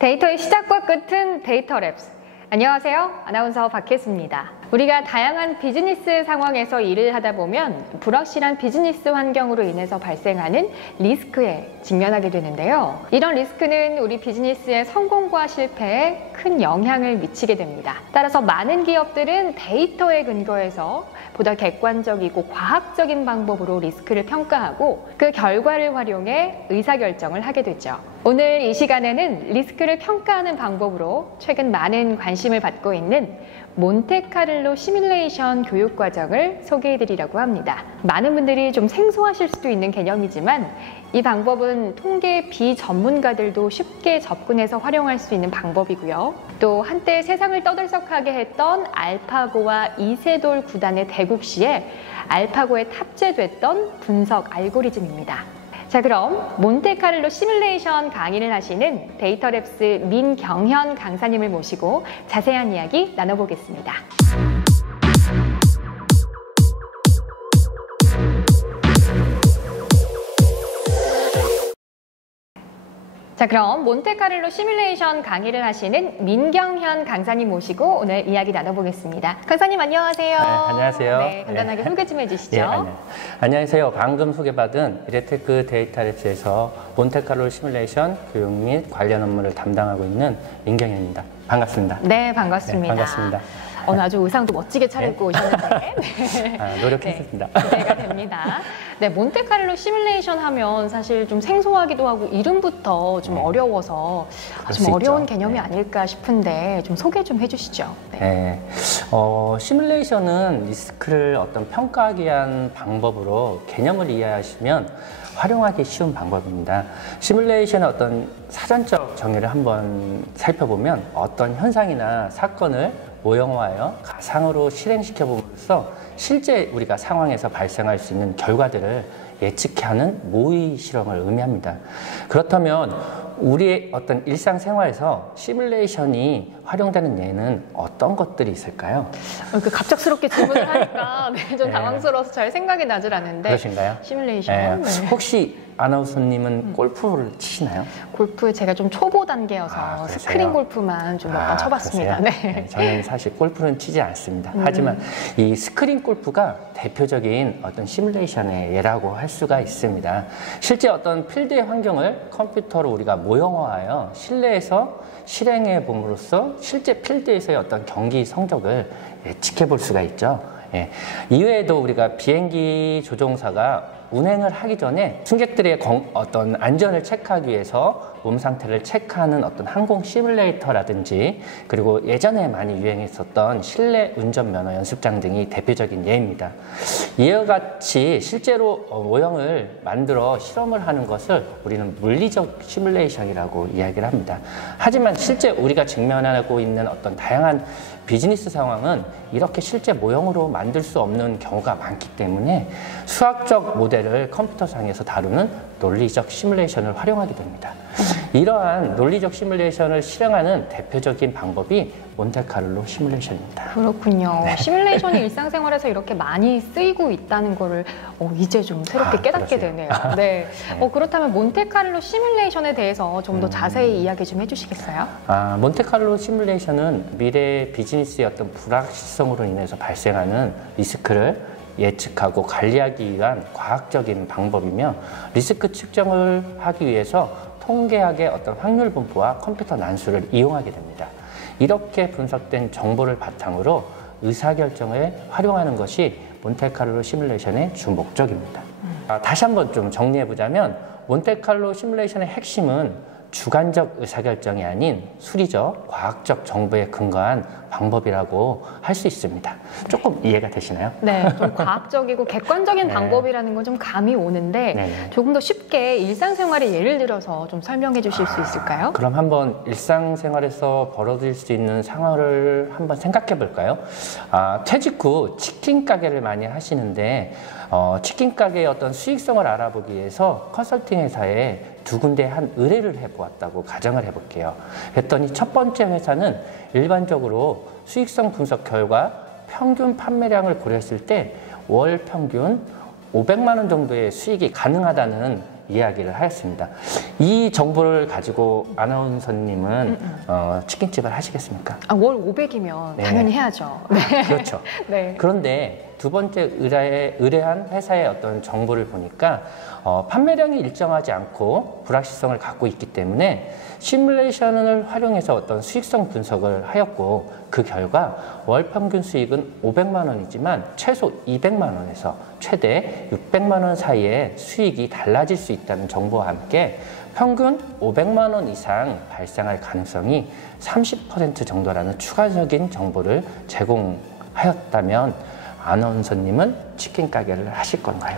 데이터의 시작과 끝은 데이터랩스. 안녕하세요. 아나운서 박혜수입니다. 우리가 다양한 비즈니스 상황에서 일을 하다 보면 불확실한 비즈니스 환경으로 인해서 발생하는 리스크에 직면하게 되는데요. 이런 리스크는 우리 비즈니스의 성공과 실패에 큰 영향을 미치게 됩니다. 따라서 많은 기업들은 데이터에 근거해서 보다 객관적이고 과학적인 방법으로 리스크를 평가하고 그 결과를 활용해 의사결정을 하게 되죠. 오늘 이 시간에는 리스크를 평가하는 방법으로 최근 많은 관심을 받고 있는 몬테카를로 시뮬레이션 교육과정을 소개해드리려고 합니다. 많은 분들이 좀 생소하실 수도 있는 개념이지만 이 방법은 통계 비전문가들도 쉽게 접근해서 활용할 수 있는 방법이고요. 또 한때 세상을 떠들썩하게 했던 알파고와 이세돌 구단의 대국 시에 알파고에 탑재됐던 분석 알고리즘입니다. 자, 그럼 몬테카를로 시뮬레이션 강의를 하시는 데이터랩스 민경현 강사님을 모시고 자세한 이야기 나눠보겠습니다. 자, 그럼 몬테카를로 시뮬레이션 강의를 하시는 민경현 강사님 모시고 오늘 이야기 나눠보겠습니다. 강사님 안녕하세요. 네, 안녕하세요. 네, 간단하게 소개 좀 해주시죠. 안녕하세요. 방금 소개받은 이레테크 데이터랩스에서 몬테카를로 시뮬레이션 교육 및 관련 업무를 담당하고 있는 민경현입니다. 반갑습니다. 네, 반갑습니다. 네, 반갑습니다. 오늘 아주 의상도 멋지게 차려입고 오셨는데 노력했습니다. 네, 기대가 됩니다. 네, 몬테카를로 시뮬레이션 하면 사실 좀 생소하기도 하고 이름부터 좀 어려워서 좀 어려운 개념이 아닐까 싶은데 좀 소개 좀 해주시죠. 네. 시뮬레이션은 리스크를 어떤 평가하기 위한 방법으로 개념을 이해하시면 활용하기 쉬운 방법입니다. 시뮬레이션의 어떤 사전적 정의를 한번 살펴보면 어떤 현상이나 사건을 모형화하여 가상으로 실행시켜 봄으로써 실제 우리가 상황에서 발생할 수 있는 결과들을 예측하는 모의 실험을 의미합니다. 그렇다면 우리의 어떤 일상생활에서 시뮬레이션이 활용되는 예는 어떤 것들이 있을까요? 갑작스럽게 질문을 하니까 좀 당황스러워서 잘 생각이 나질 않는데. 그러신가요? 시뮬레이션. 네. 혹시 아나운서님은 골프를 치시나요? 골프 제가 좀 초보 단계여서 스크린 골프만 좀 몇 번 쳐봤습니다. 네, 저는 사실 골프는 치지 않습니다. 하지만 이 스크린 골프가 대표적인 어떤 시뮬레이션의 예라고 할 수가 있습니다. 실제 어떤 필드의 환경을 컴퓨터로 우리가 모형화하여 실내에서 실행해 봄으로써 실제 필드에서의 어떤 경기 성적을 예측해 볼 수가 있죠. 예. 이외에도 우리가 비행기 조종사가 운행을 하기 전에 승객들의 어떤 안전을 체크하기 위해서 몸 상태를 체크하는 어떤 항공 시뮬레이터라든지 그리고 예전에 많이 유행했었던 실내 운전면허 연습장 등이 대표적인 예입니다. 이와 같이 실제로 모형을 만들어 실험을 하는 것을 우리는 물리적 시뮬레이션이라고 이야기를 합니다. 하지만 실제 우리가 직면하고 있는 어떤 다양한 비즈니스 상황은 이렇게 실제 모형으로 만들 수 없는 경우가 많기 때문에 수학적 모델을 컴퓨터상에서 다루는 논리적 시뮬레이션을 활용하게 됩니다. 이러한 논리적 시뮬레이션을 실행하는 대표적인 방법이 몬테카를로 시뮬레이션입니다. 그렇군요. 네. 시뮬레이션이 일상생활에서 이렇게 많이 쓰이고 있다는 거를 이제 좀 새롭게 깨닫게 되네요. 네. 그렇다면 몬테카를로 시뮬레이션에 대해서 좀 더 자세히 이야기 좀 해주시겠어요? 몬테카를로 시뮬레이션은 미래 비즈니스의 어떤 불확실성으로 인해서 발생하는 리스크를 예측하고 관리하기 위한 과학적인 방법이며 리스크 측정을 하기 위해서 통계학의 어떤 확률 분포와 컴퓨터 난수를 이용하게 됩니다. 이렇게 분석된 정보를 바탕으로 의사결정에 활용하는 것이 몬테카를로 시뮬레이션의 주 목적입니다. 다시 한번 좀 정리해보자면 몬테카를로 시뮬레이션의 핵심은 주관적 의사결정이 아닌 수리적, 과학적 정보에 근거한 방법이라고 할 수 있습니다. 조금 이해가 되시나요? 네, 좀 과학적이고 객관적인 방법이라는 건 좀 감이 오는데 조금 더 쉽게 일상생활의 예를 들어서 좀 설명해 주실 수 있을까요? 그럼 한번 일상생활에서 벌어질 수 있는 상황을 한번 생각해 볼까요? 퇴직 후 치킨 가게를 많이 하시는데 치킨 가게의 어떤 수익성을 알아보기 위해서 컨설팅 회사에 두 군데 한 의뢰를 해보았다고 가정을 해볼게요. 그랬더니 첫 번째 회사는 일반적으로 수익성 분석 결과 평균 판매량을 고려했을 때 월 평균 500만 원 정도의 수익이 가능하다는 이야기를 하였습니다. 이 정보를 가지고 아나운서님은 치킨집을 하시겠습니까? 월 500이면 네. 당연히 해야죠. 네. 그렇죠. 네. 그런데 두 번째 의뢰한 회사의 어떤 정보를 보니까 판매량이 일정하지 않고 불확실성을 갖고 있기 때문에 시뮬레이션을 활용해서 어떤 수익성 분석을 하였고, 그 결과 월 평균 수익은 500만 원이지만 최소 200만 원에서 최대 600만 원 사이에 수익이 달라질 수 있다는 정보와 함께 평균 500만 원 이상 발생할 가능성이 30% 정도라는 추가적인 정보를 제공하였다면 아나운서님은 치킨 가게를 하실 건가요?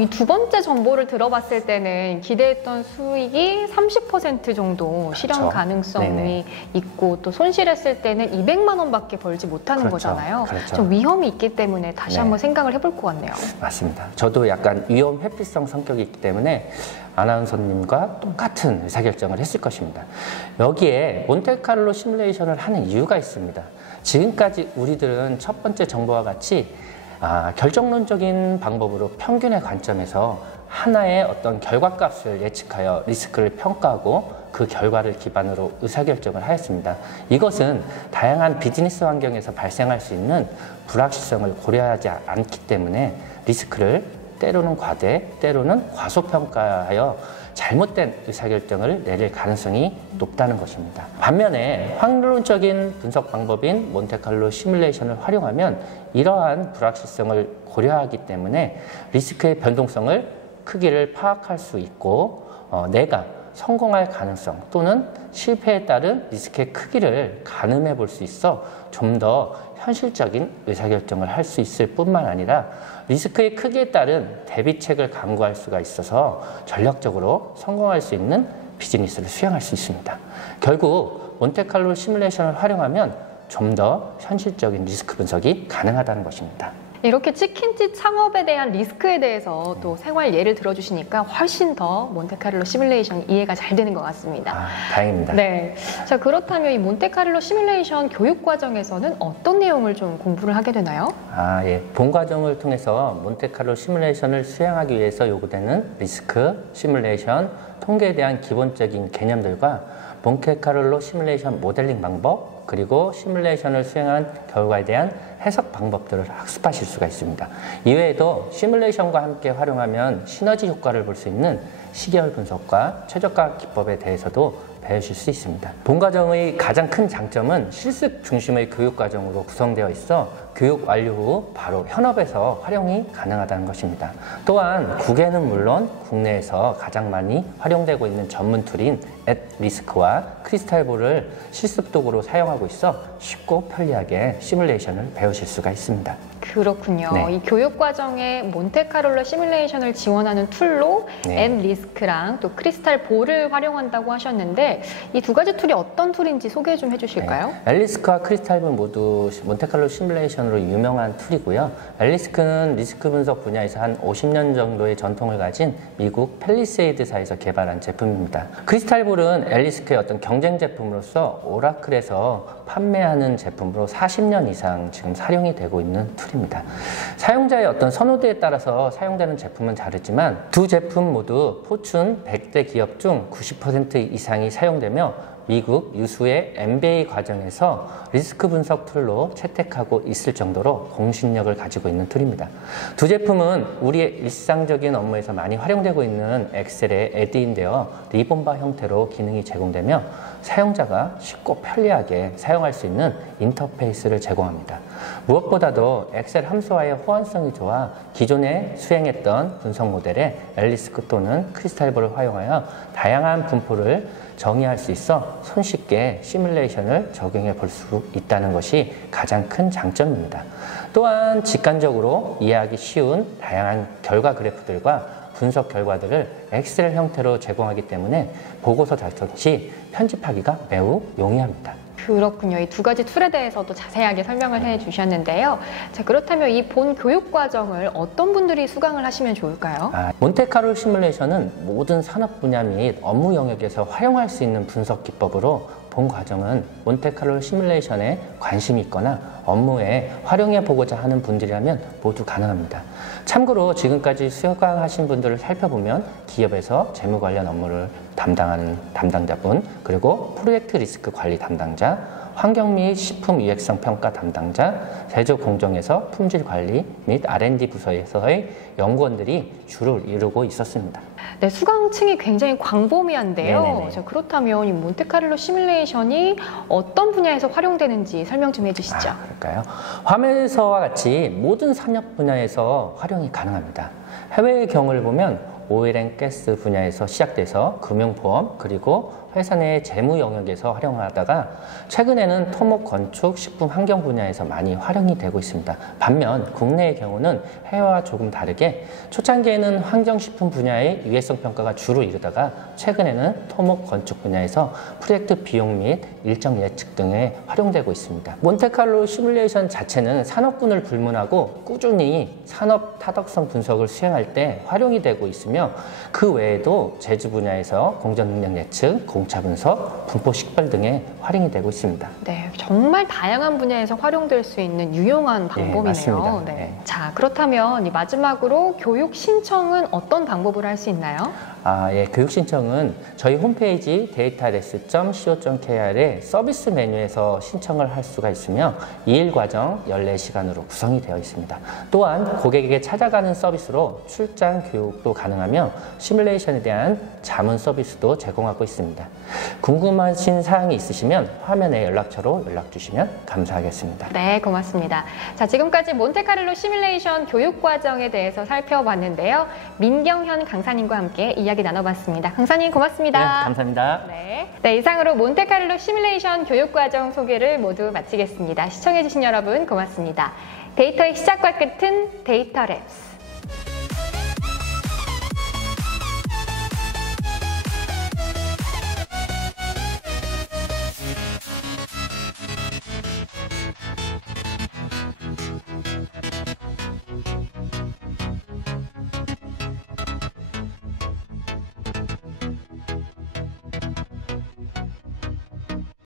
이 두 번째 정보를 들어봤을 때는 기대했던 수익이 30% 정도 실현 그렇죠. 가능성이 네네. 있고, 또 손실했을 때는 200만 원밖에 벌지 못하는 그렇죠. 거잖아요. 그렇죠. 좀 위험이 있기 때문에 다시 네. 한번 생각을 해볼 것 같네요. 맞습니다. 저도 약간 위험 회피성 성격이 있기 때문에 아나운서님과 똑같은 의사결정을 했을 것입니다. 여기에 몬테카를로 시뮬레이션을 하는 이유가 있습니다. 지금까지 우리들은 첫 번째 정보와 같이 결정론적인 방법으로 평균의 관점에서 하나의 어떤 결과값을 예측하여 리스크를 평가하고 그 결과를 기반으로 의사결정을 하였습니다. 이것은 다양한 비즈니스 환경에서 발생할 수 있는 불확실성을 고려하지 않기 때문에 리스크를 때로는 과대, 때로는 과소평가하여 잘못된 의사결정을 내릴 가능성이 높다는 것입니다. 반면에 확률론적인 분석 방법인 몬테칼로 시뮬레이션을 활용하면 이러한 불확실성을 고려하기 때문에 리스크의 변동성을 크기를 파악할 수 있고, 내가 성공할 가능성 또는 실패에 따른 리스크의 크기를 가늠해 볼 수 있어 좀 더 현실적인 의사결정을 할 수 있을 뿐만 아니라 리스크의 크기에 따른 대비책을 강구할 수가 있어서 전략적으로 성공할 수 있는 비즈니스를 수행할 수 있습니다. 결국 몬테칼로 시뮬레이션을 활용하면 좀 더 현실적인 리스크 분석이 가능하다는 것입니다. 이렇게 치킨집 창업에 대한 리스크에 대해서 또 생활 예를 들어주시니까 훨씬 더 몬테카를로 시뮬레이션 이해가 잘 되는 것 같습니다. 다행입니다. 네. 자, 그렇다면 이 몬테카를로 시뮬레이션 교육 과정에서는 어떤 내용을 좀 공부를 하게 되나요? 예. 본 과정을 통해서 몬테칼로 시뮬레이션을 수행하기 위해서 요구되는 리스크, 시뮬레이션, 통계에 대한 기본적인 개념들과 몬테카를로 시뮬레이션 모델링 방법, 그리고 시뮬레이션을 수행한 결과에 대한 해석 방법들을 학습하실 수가 있습니다. 이외에도 시뮬레이션과 함께 활용하면 시너지 효과를 볼 수 있는 시계열 분석과 최저가 기법에 대해서도 배우실 수 있습니다. 본 과정의 가장 큰 장점은 실습 중심의 교육 과정으로 구성되어 있어 교육 완료 후 바로 현업에서 활용이 가능하다는 것입니다. 또한 국외는 물론 국내에서 가장 많이 활용되고 있는 전문 툴인 앳리스크와 크리스탈볼을 실습 도구로 사용하고 있어 쉽고 편리하게 시뮬레이션을 배우실 수가 있습니다. 그렇군요. 네. 이 교육 과정에 몬테카를로 시뮬레이션을 지원하는 툴로 네. 앳리스크랑 또 크리스탈볼을 활용한다고 하셨는데, 이 두 가지 툴이 어떤 툴인지 소개 좀 해주실까요? 앳리스크와 크리스탈볼 모두 몬테칼로 시뮬레이션으로 유명한 툴이고요. 앳리스크는 리스크 분석 분야에서 한 50년 정도의 전통을 가진 미국 팰리세이드사에서 개발한 제품입니다. 크리스탈볼은 앳리스크의 어떤 경쟁 제품으로서 오라클에서 판매하는 제품으로 40년 이상 지금 사용이 되고 있는 툴입니다. 사용자의 어떤 선호도에 따라서 사용되는 제품은 다르지만 두 제품 모두 포춘 100대 기업 중 90% 이상이 사용되며 미국 유수의 MBA 과정에서 리스크 분석 툴로 채택하고 있을 정도로 공신력을 가지고 있는 툴입니다. 두 제품은 우리의 일상적인 업무에서 많이 활용되고 있는 엑셀의 애드인되어 리본바 형태로 기능이 제공되며 사용자가 쉽고 편리하게 사용할 수 있는 인터페이스를 제공합니다. 무엇보다도 엑셀 함수와의 호환성이 좋아 기존에 수행했던 분석 모델에 앳리스크 또는 크리스탈볼을 활용하여 다양한 분포를 정의할 수 있어 손쉽게 시뮬레이션을 적용해 볼 수 있다는 것이 가장 큰 장점입니다. 또한 직관적으로 이해하기 쉬운 다양한 결과 그래프들과 분석 결과들을 엑셀 형태로 제공하기 때문에 보고서 작성 시 편집하기가 매우 용이합니다. 그렇군요. 이 두 가지 툴에 대해서도 자세하게 설명을 해주셨는데요. 자, 그렇다면 이 본 교육 과정을 어떤 분들이 수강을 하시면 좋을까요? 몬테카를로 시뮬레이션은 모든 산업 분야 및 업무 영역에서 활용할 수 있는 분석 기법으로 본 과정은 몬테카를로 시뮬레이션에 관심이 있거나 업무에 활용해 보고자 하는 분들이라면 모두 가능합니다. 참고로 지금까지 수강하신 분들을 살펴보면 기업에서 재무 관련 업무를 담당하는 담당자분, 그리고 프로젝트 리스크 관리 담당자, 환경 및 식품 유해성 평가 담당자, 제조 공정에서 품질 관리 및 R&D 부서에서의 연구원들이 주를 이루고 있었습니다. 네, 수강층이 굉장히 광범위한데요. 네네네. 자, 그렇다면 이 몬테카를로 시뮬레이션이 어떤 분야에서 활용되는지 설명 좀 해주시죠. 그럴까요? 화면에서와 같이 모든 산업 분야에서 활용이 가능합니다. 해외의 경우를 보면 오일앤가스 분야에서 시작돼서 금융보험, 그리고 회사 내 재무 영역에서 활용하다가 최근에는 토목, 건축, 식품, 환경 분야에서 많이 활용이 되고 있습니다. 반면 국내의 경우는 해외와 조금 다르게 초창기에는 환경식품 분야의 유해성 평가가 주로 이루다가 최근에는 토목, 건축 분야에서 프로젝트 비용 및 일정 예측 등에 활용되고 있습니다. 몬테카를로 시뮬레이션 자체는 산업군을 불문하고 꾸준히 산업 타덕성 분석을 수행할 때 활용이 되고 있으며 그 외에도 제주 분야에서 공정 능력 예측, 공차 분석, 분포 식별 등에 활용이 되고 있습니다. 네, 정말 다양한 분야에서 활용될 수 있는 유용한 방법이네요. 맞습니다. 네. 네. 자, 그렇다면 이 마지막으로 교육 신청은 어떤 방법으로 할 수 있나요? 교육 신청은 저희 홈페이지 datares.co.kr의 서비스 메뉴에서 신청을 할 수가 있으며 2일 과정 14시간으로 구성이 되어 있습니다. 또한 고객에게 찾아가는 서비스로 출장 교육도 가능하며 시뮬레이션에 대한 자문 서비스도 제공하고 있습니다. 궁금하신 사항이 있으시면 화면에 연락처로 연락 주시면 감사하겠습니다. 네, 고맙습니다. 자, 지금까지 몬테카를로 시뮬레이션 교육 과정에 대해서 살펴봤는데요. 민경현 강사님과 함께 이야기 나눠봤습니다. 강사님 고맙습니다. 네, 감사합니다. 네, 이상으로 몬테카를로 시뮬레이션 교육 과정 소개를 모두 마치겠습니다. 시청해주신 여러분 고맙습니다. 데이터의 시작과 끝은 데이터랩스.